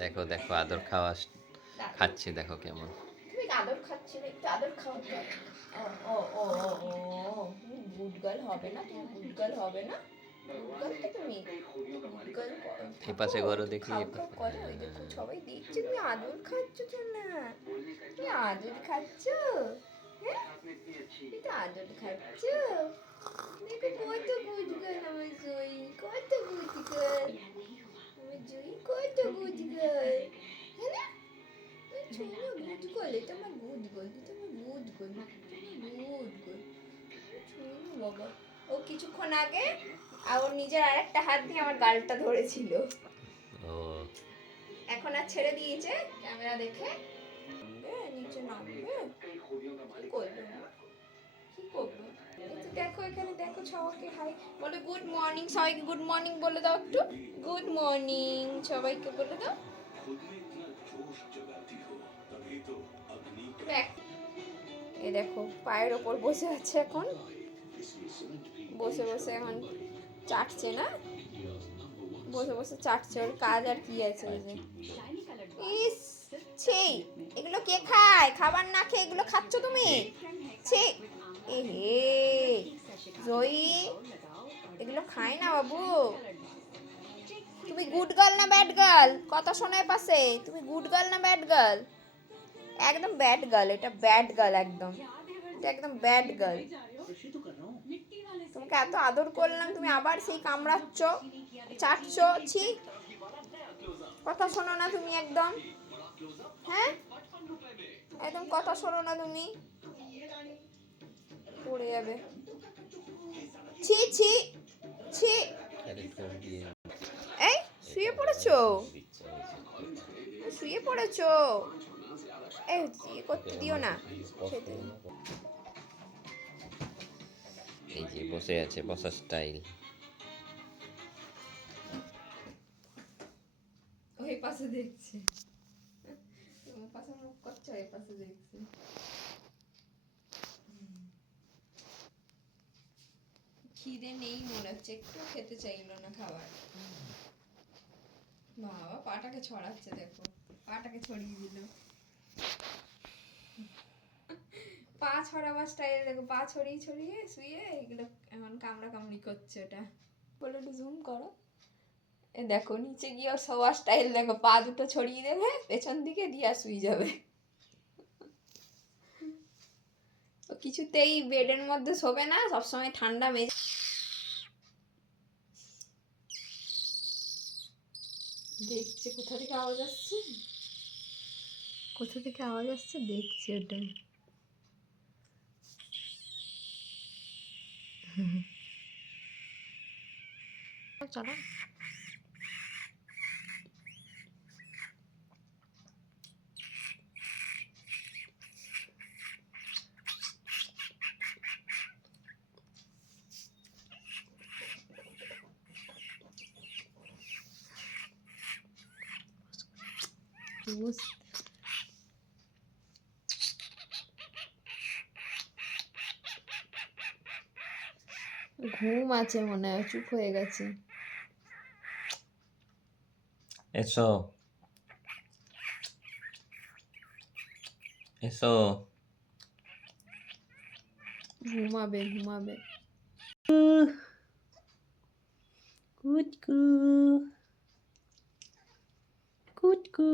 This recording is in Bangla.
দেখো দেখো আদর খাওয়া খাচ্ছে, দেখো কেমন। তুমি আদর খাচ্ছি না, একটু আদর খাও। ও ও ও ও গুড গার্ল হবে না, তুমি গুড গার্ল হবে না, গুড গার্ল তো তুমি, গুড গার্ল এই পাশে করো দেখি। খাও খাও করো, ওই দেখো সবাই দেখছে তুমি আদর খাচ্ছ তো না, তুমি আদর খাচ্ছ, হ্যাঁ তুমি তো আদর খাচ্ছ। দেখো কত গুড গার্ল আমার জয়ী, কত গুড গার্ল আমার জয়ী, কত গুড গার্ল, হ্যাঁ না? ছোনো গুড গার্ল, এটা আমার গুড গার্ল, এটা আমার গুড গার্ল, গুড গার্ল ছোনো বাবা। ও কিছুক্ষণ আগে ওর নিজের আরেকটা হাত দিয়ে আমার গালটা ধরেছিল, ও এখন আর ছেড়ে দিয়েছে ক্যামেরা দেখে। নিচে নামবে, কি করবে, কি করবে? দেখো এখানে দেখো, সবাইকে হাই বলে, গুড মর্নিং, সবাইকে গুড মর্নিং বলে দাও একটু, গুড মর্নিং সবাইকে বলে দাও। এই দেখো পায়ের ওপর বসে আছে এখন, বসে বসে এখন চাটছে না, বসে বসে চাটছে, ওর কাজ আর কি আছে। ইস ছি, এগুলো কে খায়? খাবার না খেয়ে এগুলো খাচ্ছ তুমি? ছি, এ হে জয়ী, এগুলো খায় না বাবু। তুমি গুড গার্ল না ব্যাড গার্ল? কথা শোনার পাশে, তুমি গুড গার্ল না ব্যাড গার্ল? একদম ব্যাড গার্ল, এটা ব্যাড গার্ল, একদম এটা একদম ব্যাড গার্ল। তোমাকে এত আদর করলাম, তুমি আবার সেই কামড়াচ্ছ, চাটছ, ছি, কথা শোনো না তুমি একদম, হ্যাঁ একদম কথা শোনো না তুমি, পড়ে যাবে, ছি ছি ছি। এই শুয়ে পড়েছো, শুয়ে পড়েছো, এই করতে দিও না, খেতে। এই যে বসে আছে, বসার স্টাইল। ওই পাশে দেখছে, ওই পাশে মুখ করছে, ওই পাশে দেখছে। খিদে নেই মনে হচ্ছে, একটু খেতে চাইলো না খাবার। বাবা পাটাকে ছড়াচ্ছে, দেখো পাটাকে ছড়িয়ে দিল, পা ছড়াবার স্টাইল দেখো, পা ছড়িয়ে ছড়িয়ে শুয়ে এগুলো এখন কামড়া কামড়ি করছে। ওটা বলে একটু জুম করো, এ দেখো নিচে গিয়ে শোয়ার স্টাইল দেখো, পা দুটো ছড়িয়ে দেবে পেছন দিকে দিয়ে শুয়ে যাবে। ও কিছুতেই বেডের মধ্যে শোবে না, সবসময় ঠান্ডা মেজে। দেখছে কোথা থেকে আওয়াজ আসছে, কোথা থেকে আওয়াজ আসছে দেখছে ওটা। চলো ঘুম আছে মনে হয়, চুপ হয়ে গেছে। এসো এসো, ঘুমাবে ঘুমাবে। কুটকু কুটকু।